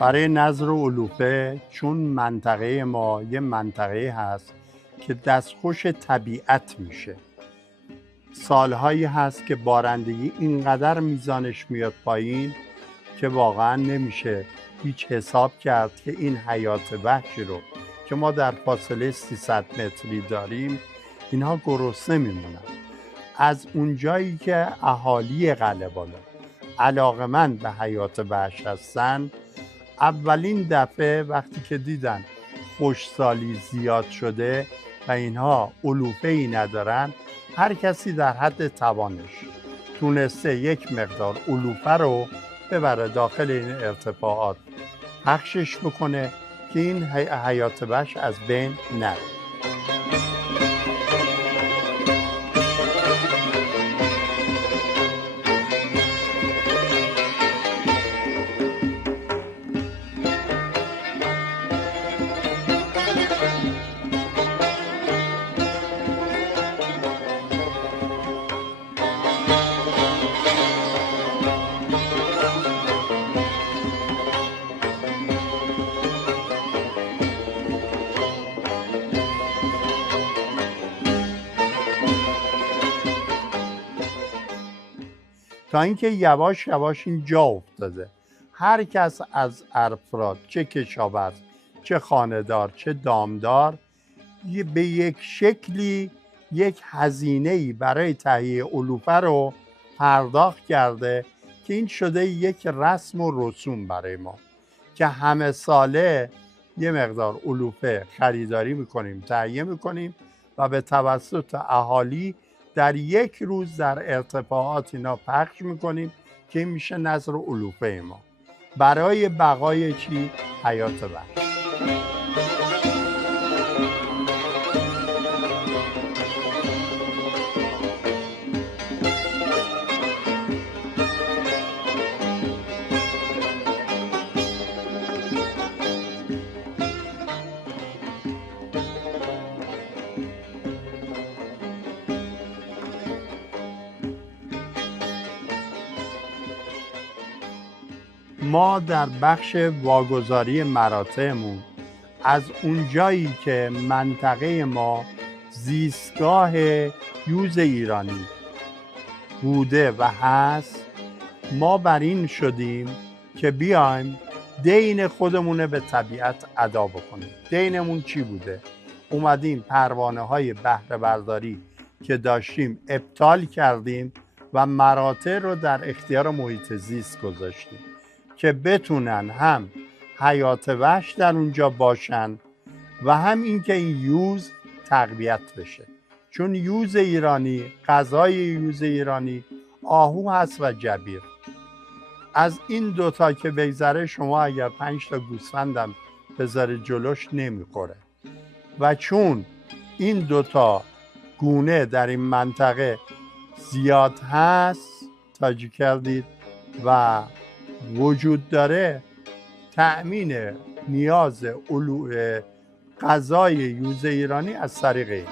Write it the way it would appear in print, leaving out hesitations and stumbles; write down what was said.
برای نظر و علوفه، چون منطقه ما یه منطقه هست که دستخوش طبیعت میشه، سالهایی هست که بارندگی اینقدر میزانش میاد پایین که واقعا نمیشه هیچ حساب کرد که این حیات وحشی رو که ما در فاصله 300 متری داریم اینها گرسنه میمونن. از اونجایی که اهالی قلعه بالا علاقمند به حیات وحش هستن، اولین دفعه وقتی که دیدن خشکسالی زیاد شده و اینها علوفه‌ای ندارن، هر کسی در حد توانش تونسته یک مقدار علوفه رو ببره داخل این ارتفاعات پخشش بکنه که این حیات وحش از بین نره. تا اینکه یواش یواش این جا افتاده، هر کس از افراد، چه کشاورز، چه خانه‌دار، چه دامدار، به یک شکلی یک هزینه‌ای برای تهیه علوفه رو پرداخت کرده که این شده یک رسم و رسوم برای ما که همه ساله یه مقدار علوفه خریداری میکنیم، تهیه میکنیم و به توسط اهالی در یک روز در ارتفاعات اینا پخش میکنیم که این میشه نظر علوفه ما برای بقای چی؟ حیات وحش. ما در بخش واگذاری مراتعمون از اونجایی که منطقه ما زیستگاه یوز ایرانی بوده و هست، ما بر این شدیم که بیایم دین خودمونه به طبیعت ادا بکنیم. دینمون چی بوده؟ اومدیم پروانه های بهره برداری که داشتیم ابطال کردیم و مراتع رو در اختیار محیط زیست گذاشتیم که بتونن هم حیات وحش در اونجا باشن و هم اینکه این یوز تقویت بشه، چون یوز ایرانی، غذای یوز ایرانی آهو هست و جبیر. از این دوتا که بگذره شما اگر 5 تا گوسفندم بذاره جلوش نمیخوره و چون این دوتا گونه در این منطقه زیاد هست توجه کردید و وجود داره، تأمین نیاز غذای یوز ایرانی از طریق